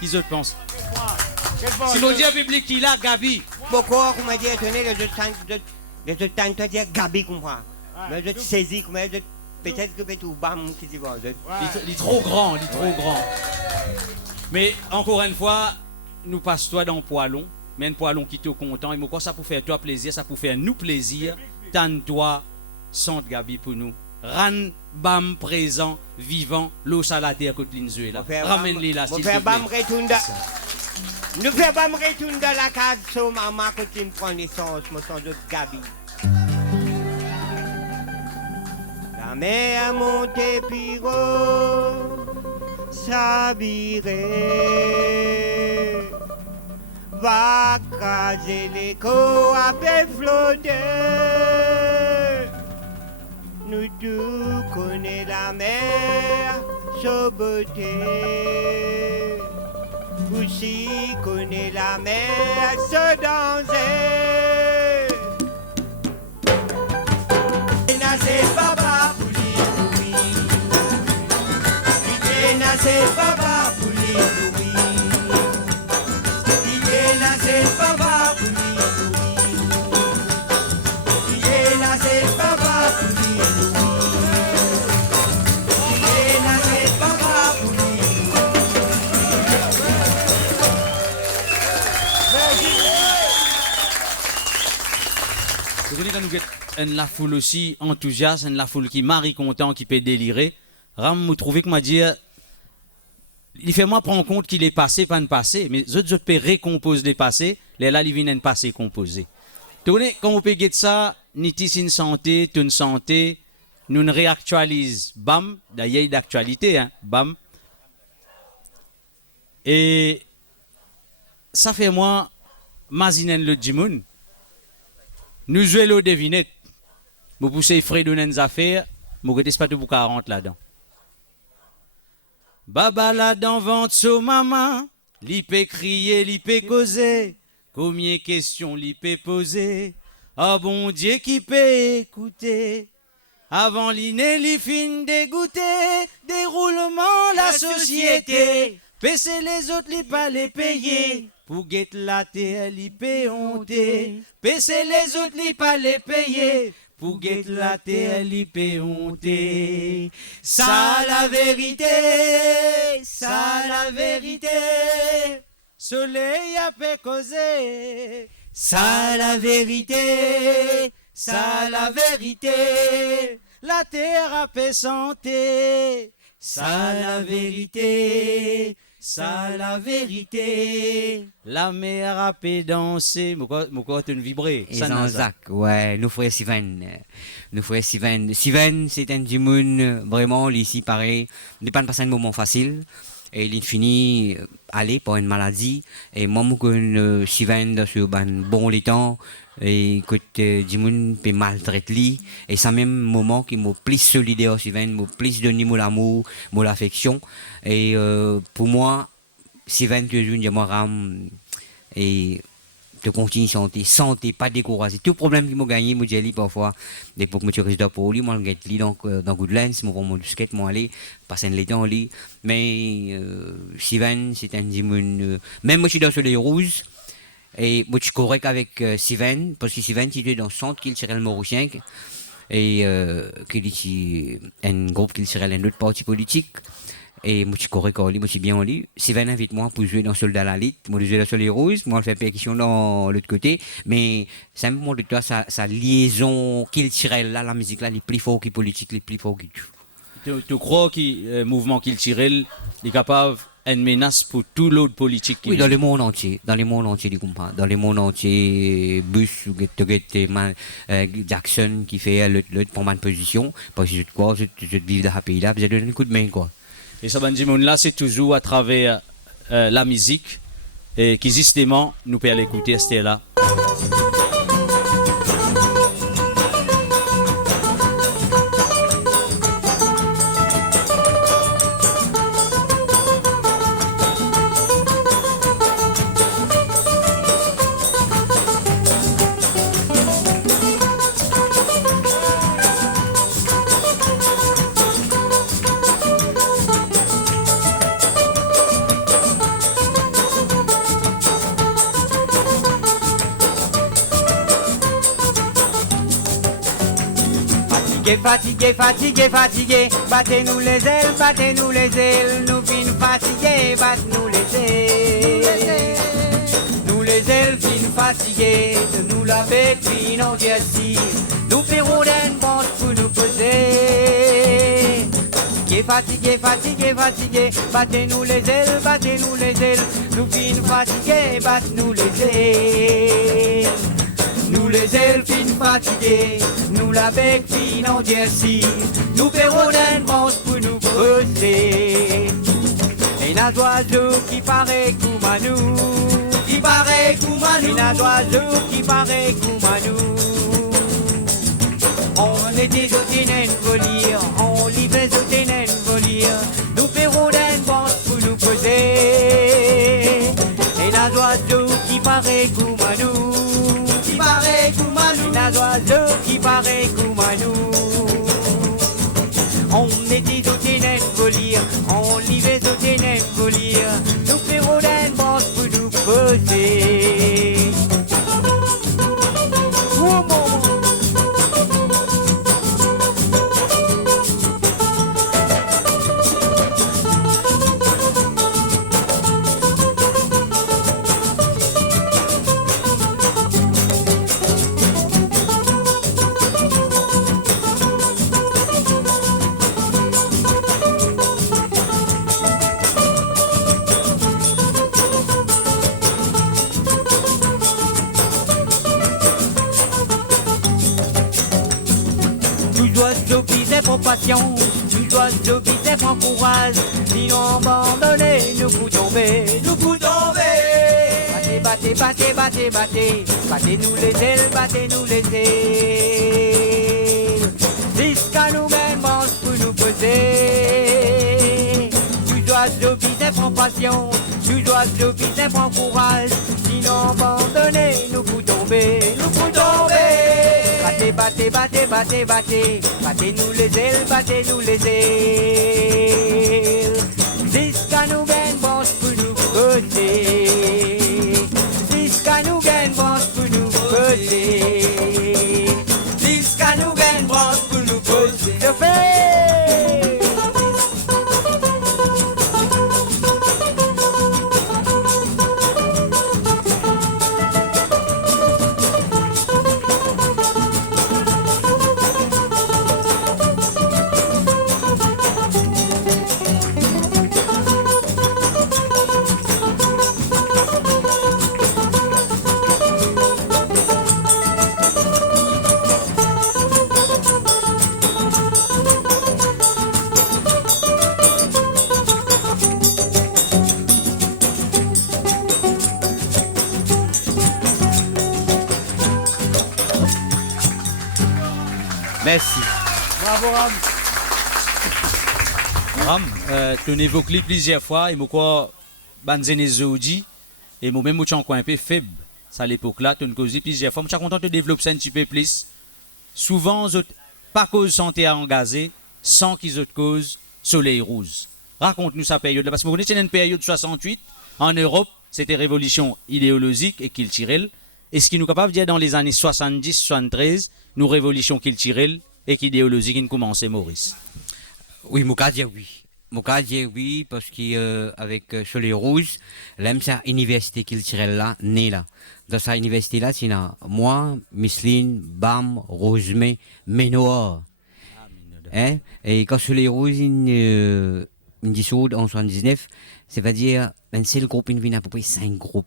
Qui autres pensent? Si vous dites public qui l'a, Gabi. Pourquoi, comme dit, tenez, les autres temps, dire Gabi, comprend. Mais je saisis, comme peut-être que tout bam qui dit bon. Il est trop grand, il est trop grand. Mais encore une fois, nous passons-toi dans le poilon, mais un poilon qui est content. Et moi, ça pour faire toi plaisir, ça pour faire nous plaisir. Tant-toi, sans Gabi pour nous. Ran, bam, présent, vivant, l'eau salade côté l'Inzuela. Ramène-les là, s'il te plaît. Nous faisons bam retourner dans la case, so maman, quand tu me prends naissance, moi sans doute Gabi. La mer monte piro, s'habillerait, va craser l'écho à paix flotter. Nous tous connaissons la mer, sa beauté. Aussi connaît la mer, se danser. C'est papa pour lui, c'est papa pour lui, c'est papa pour lui, c'est papa pour lui. Quand nous avons la foule aussi enthousiaste, la foule qui marie content, qui peut délirer, Ram me trouve que m'a dit, il fait moi prendre compte qu'il est passé, pas un passé, mais les autres peuvent récomposer les passés, les là, ils viennent un passé composé. Quand on peut get ça, ni une santé, une santé, nous ne réactualise, bam, d'ailleurs d'actualité, hein, bam. Et ça fait moi, mazinen le djimoun. Nous jouons le devinette. Nous poussons Fred dans les affaires. Nous ne pas tout pour 40 là-dedans. Baba là-dedans vente so maman. Li peut crier, li peut causer. Combien de questions li peut poser. Ah bon Dieu qui peut écouter. Avant l'inné, li fin dégoûter. Déroulement la société. Paisser les autres, li pas les payer. Pour guette la terre, li paye honté. Paisser les autres, li pas les payer. Pour guette la terre, li paye honté. Ça la vérité, ça la vérité. Soleil a fait causer. Ça la vérité, ça la vérité. La terre a fait santé. Ça la vérité. Ça la vérité, la mer a pu danser, mon corps est vibré. Et Zanzak, ouais, nous frères Sivan, Sivan, c'est un djimoun vraiment ici pareil, n'est pas passé un moment facile. Et il finit aller pour une maladie et moi mon Sivan dans ce bon les temps et que Djimoun peut maltraiter lui et c'est même moment qui m'a plus solidaire Sivan m'a plus donné mon amour mon affection et pour moi Sivan toujours une moi ram et de continuer santé pas découragé tout problème qui m'a gagné moi j'ai parfois l'époque moi je reste pour lui moi je suis donc dans Goodlands moi mon skate moi aller passer les temps lui mais Sivan c'est un Djimoun même moi je suis dans les rouges. Et moi je suis correct avec Sivan, parce que Sivan est dans le centre qui serait le Mauricien, et qui est un groupe qui serait un autre parti politique. Et moi je suis correct avec lui, moi je suis bien en lui. Sivan invite moi pour jouer dans Soldat la Lite, moi je joue dans les rouges, moi je fais percussion dans l'autre côté. Mais simplement de toi, sa liaison culturelle, là, la musique là, les plus forts qui politique, les plus forts qui tout. Tu crois que le mouvement culturel est capable une menace pour tout l'autre politique. Oui, dans le monde entier, tu comprends. Dans le monde entier, Bush ou Jackson qui fait l'autre pour ma position, parce que je crois, je vis dans ce pays-là, je donne un coup de main, quoi. Et ça, là, c'est toujours à travers la musique et qui justement nous peut l'écouter, c'était là. Fatigué, fatigué, fatigué, fatigué, battez-nous les ailes, nous fin fatigués, battez-nous les ailes. Nous les ailes fin fatigués, de nous laver, fin en dirci, nous ferons d'un bon pour nous poser. Fatigué, fatigué, fatigué, battez-nous les ailes, nous fin fatigués, battez-nous les ailes. Nous les ailes fin fatiguées, nous la bec fin en jersey, nous ferons d'un manche pour nous poser. Et un oiseau qui paraît comme à nous, qui paraît comme à nous, un oiseau qui paraît comme à nous. On était au ténèn volir, on livait au ténèn volir, nous ferons d'un manche pour nous poser. Et un oiseau qui paraît comme à nous, qui paraît comme à nous, un oiseau qui paraît comme à nous. On était au ténèn volir, on livait au ténèn volir, nous ferons d'un manche pour nous poser. Oh, bon. Oiseaux qui pour patience, nous oiseaux qui pour courage, sinon abandonnés, nous faut tomber, nous faut tomber. Battez, battez, battez, battez, battez, battez-nous les ailes, battez-nous les ailes. Jusqu'à nous mêmes pour nous poser. Nous oiseaux qui pour patience, nous oiseaux qui pour courage, sinon abandonnés, nous faut tomber, nous faut tomber. Battez, battez, battez, battez, battez, battez-nous les ailes, battez-nous les ailes. Jusqu'à nous gagne branche pour nous poser. Jusqu'à nous gagne branche pour nous poser. Jusqu'à nous gagne branche pour nous poser. Je fais. Merci. Bravo Ram. Ram, tu as évoqué plusieurs fois et moi Banzene Zoudi et moi même moi encore un peu faible à l'époque là, tu as causé plusieurs fois. Je suis content de développer ça un petit peu plus. Souvent pas cause santé à engager sans qu'ils autres cause soleil rouge. Raconte-nous sa période là parce que vous connaissez une période 68 en Europe, c'était révolution idéologique et culturelle. Et ce qui nous est capable de dire dans les années 70-73, nous révolution culturelle et idéologique qui commençait Maurice. Oui, mon cas dire oui. Mon cas dire oui parce que avec Soleil Rouge, l'aime sa université culturelle là, née là. Dans sa université là, c'est moi, Micheline, Bam, Rosemay, Ménoir. Hein? Et quand Soleil Rouge il dissout en 79, c'est-à-dire un seul groupe, il vient à peu près 5 groupes.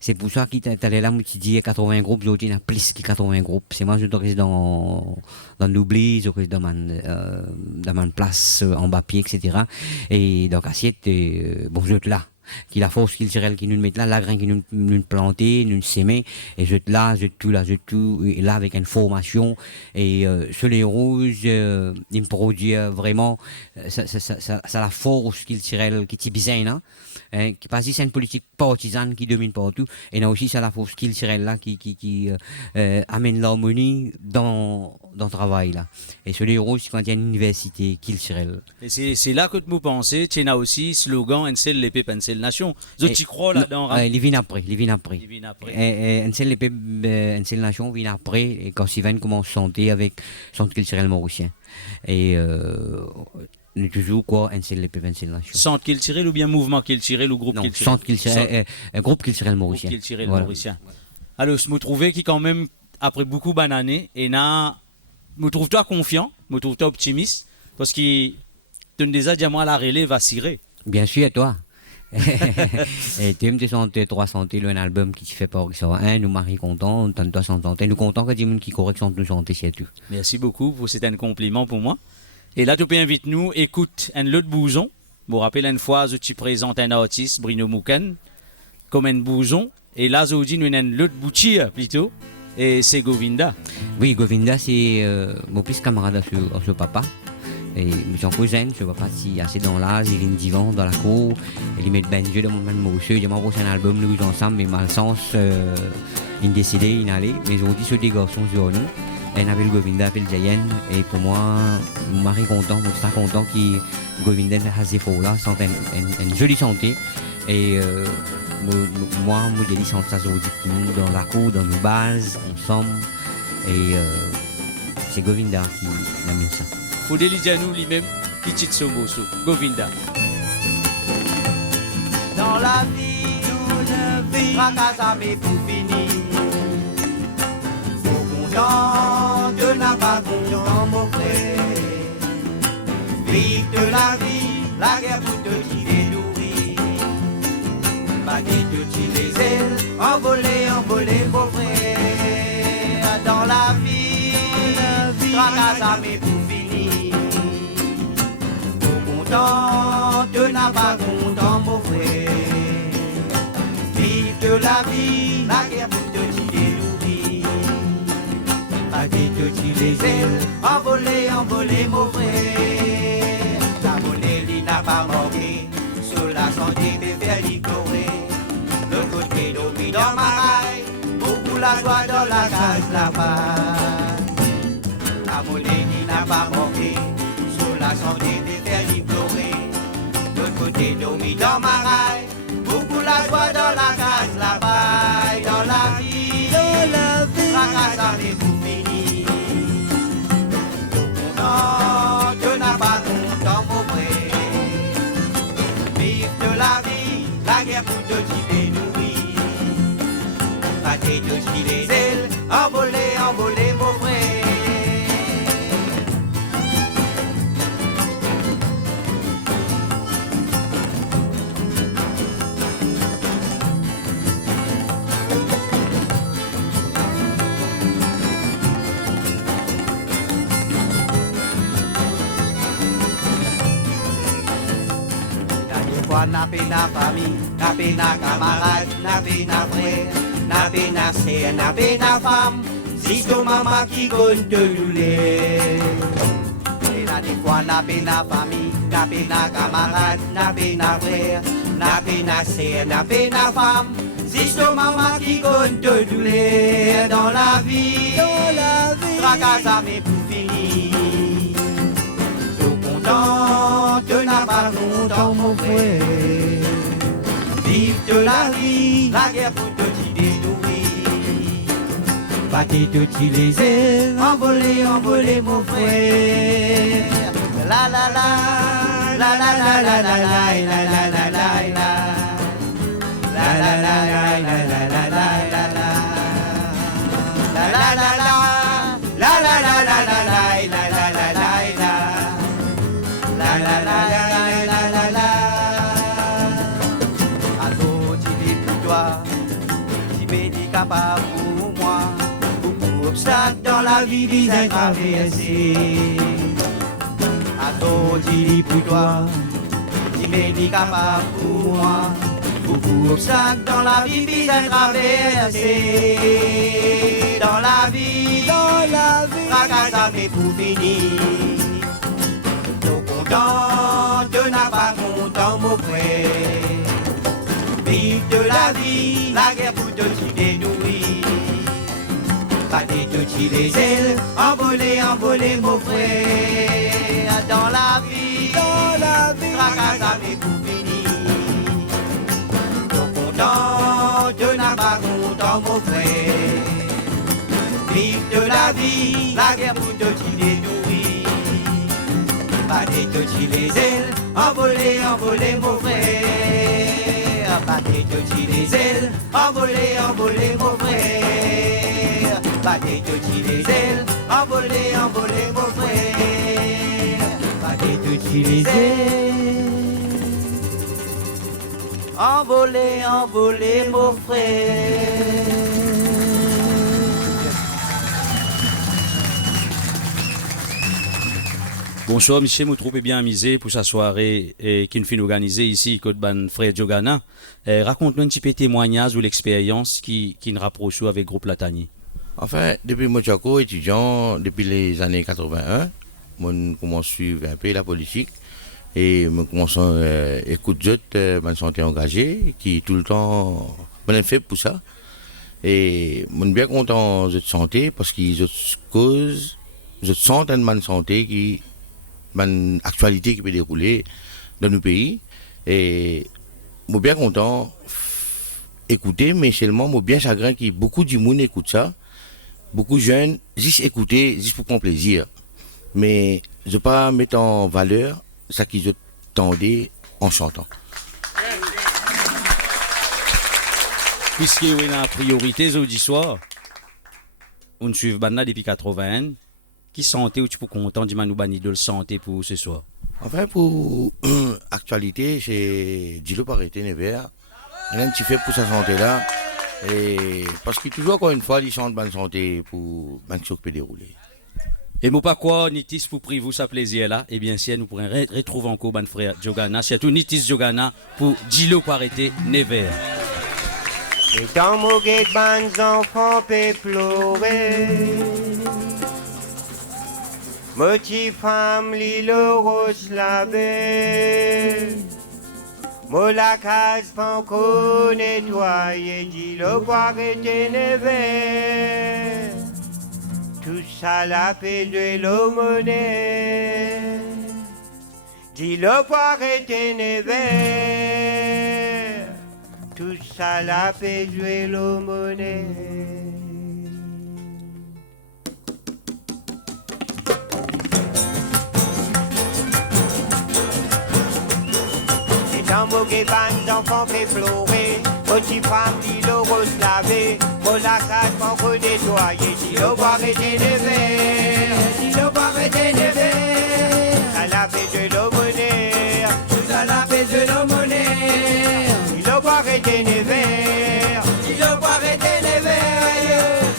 C'est pour ça qu'il est allé là, tu dis 80 groupes, l'autre il y a plus que 80 groupes. C'est moi, je reste dans l'oubli, je reste dans ma place en papier, etc. Et donc, assiette, bon, je suis là. Qui la force culturelle qui nous met là, la graine qui nous planter, nous semer, et je là, je tout là, et là avec une formation, et sur les rouges, il me produit vraiment, ça la force culturelle qui est bizarre, hein, qui passe c'est une politique partisane qui domine partout, et là aussi c'est la force culturelle là qui amène l'harmonie dans le travail là. Et sur les rouges, quand il y a une université culturelle. Et c'est là que vous pensez, tu as aussi slogan, un seul l'épée, un seul c'est la nation. Vous tu crois là-dedans? Il vient après. Il vient après. Et une seule nation vient après, et quand Steven commence à chanter avec centre culturel mauricien. Et nous toujours quoi, une seule nation. Centre culturel ou bien mouvement culturel ou groupe non, culturel? Centre culturel, groupe culturel mauricien. Groupe culturel voilà. mauricien. Alors, je me trouvais qui quand même, après beaucoup d'années, et là, me trouve-toi confiant, me trouve-toi optimiste, parce qu'il te déjà dit à moi la relève va cirer. Bien sûr, toi. Et tu me santé 3 santé, un album qui fait pas ça. Nous marie content, on toi santé, nous content que des gens qui correctent nous chanter c'est tout. Merci beaucoup, c'est un compliment pour moi. Et là, tu peux inviter nous, écoute un lot de bouson. Vous rappelez une fois, je te présente un artiste, Bruno Mouken, comme un bouson. Et là, je dis nous un lot de bouchia plutôt. Et c'est Govinda. Oui, Govinda, c'est mon petit camarade à ce papa. Et son cousin, je vois pas si assez dans l'âge, il vient divan dans la cour, il met ben jeu de mon monsieur, il m'a envoyé un album, nous ensemble, mais malchance, il décidé, il allait, mais aujourd'hui, ce des garçons sur nous, et appelle Govinda, appelle Jayen, et pour moi, je suis content, je suis content que Govinda a ces là, sont une jolie santé, et moi, je dis ça aujourd'hui, dans la cour, dans nos bases, ensemble, et c'est Govinda qui amène ça. Fodeli Dianou lui-même, Kichitso Moso, Govinda. Dans la vie, fracas mais pour finir. Faut content, de n'a pas content, mon frère. Vive de la vie, la guerre pour te tirer nourrir. Baguette te tire les ailes, envoler, mon frère. Dans la vie, fracas mais pour finir. Tu n'as pas content, mon frère. Vive de la vie, la guerre pour te tirer nourrir. Pas de te tirer les ailes, envoler, mon frère. La monnaie, il n'a pas manqué, sur la santé, mais faire l'ignorer. Le côté d'omi dans ma raille, beaucoup la joie dans la case là-bas. La monnaie, il n'a pas manqué, sur la santé, mais faire l'ignorer. Côté dormi dans ma raille, beaucoup la joie dans la case là-bas, dans la vie, fracas mais pour finir. Content, tu n'as pas content, mon frère. Vive de la vie, la guerre pour te tirer nourrir. Pas de te tirer les ailes, envoler, mon frère. N'a pas famille, n'a pas camarade, n'a pas frère, n'a pas sœur, n'a pas femme. Si ton maman qui compte te douleur. Et là des fois n'a pas famille, n'a pas camarade, n'a pas frère, n'a pas sœur, n'a pas femme. Si ton maman qui compte te douleur dans la vie, fracas mais pour finir. Tu n'as pas content, mon frère. Vive de la vie, la guerre pour te tirer nourrir. Pas te tirer les ailes, envoler, mon frère. La la la, la la la la la la la la la la la. La la la la la la la la la la. La la la la, la la la la la la la la la la. La la la la la la la. Alors tu es pour toi, tu m'es capable pour moi. Beaucoup d'obstacles dans la vie bien traversés. Alors tu es pour toi, tu m'es capable pour moi. Beaucoup d'obstacles dans la vie bien traversés. Dans la vie, fracas mais pour finir. Tu n'as pas content, mon frère. Vive de la vie, la guerre pour te tirer nourrir. Pas de te tirer les ailes, envoler, mon frère. Dans la vie, fracas mais pour finir. temps, de n'a pas content mon frère. Vive de la vie, la guerre pour te tirer nourrir. Battez te les ailes, envolez, envolez mon frère. Battez te les ailes, envolez, envolez mon frère. Battez te les ailes, envolez, envolez mon frère. Battez te les ailes, envolez, envolez mon frère. Bonsoir, monsieur, vous trouvez bien amusé pour sa soirée qui nous fait organiser ici, Côte Ban Frère Diogana. Raconte-nous un petit peu témoignage ou l'expérience qui nous rapproche avec Groupe Latani. Enfin, depuis mon étudiant, depuis les années 81, je commence à suivre un peu la politique et je commence à écouter ma santé engagée qui tout le temps me fait pour ça. Et je suis bien content de santé parce qu'ils ont cause, je sens une santé qui une actualité qui peut dérouler dans nos pays. Et je suis bien content d'écouter, mais seulement je suis bien chagrin que beaucoup de monde écoute ça. Beaucoup de jeunes, juste écouter, juste pour prendre plaisir. Mais je ne veux pas mettre en valeur ce qu'ils attendaient en chantant. Puisque vous avez la priorité jeudi soir, on suit Banna depuis 80. Qui santé ou tu peux content du manou bani de le santé pour ce soir? Enfin, pour l'actualité, c'est Dilo Parité Nevers. Il a un petit fait pour sa santé là. Et parce que toujours, encore une fois, il chante bonne santé pour bonne chose qui peut dérouler. Et moi, pas quoi, Nitis, pour priver vous sa plaisir là, et bien si nous pourrons retrouver encore mon frère Diogana, surtout Nitis Diogana pour Dilo Parité Nevers. Et dans mon guet, mes enfants peuvent pleurer. Motif femme l'île rose lavé. Moi la case panko nettoyé, dit le boire était nevé. Tout ça la paix de l'aumône. Dit le boire était nevé. Tout ça la paix de l'aumône. Dans mon guébane, d'enfants fait pleurer. Petit femme, dit le rose lavé. Mon la case, mon coup nettoyé. Dit le boire était nevé. Dit le boire était nevé. Ça la fait de l'aumône. Ça la fait de l'aumône. Dit le boire était nevé. Dit le boire était nevé.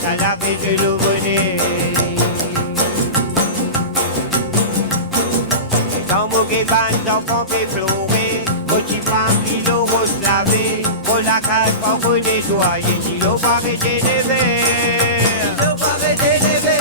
Ça la fait de l'aumône. Dans mon guébane, d'enfants fait pleurer. Petit femme, l'île rose lavé. Pour la case, pour nettoyer. Dit le boire était nevé. Dit le boire était nevé.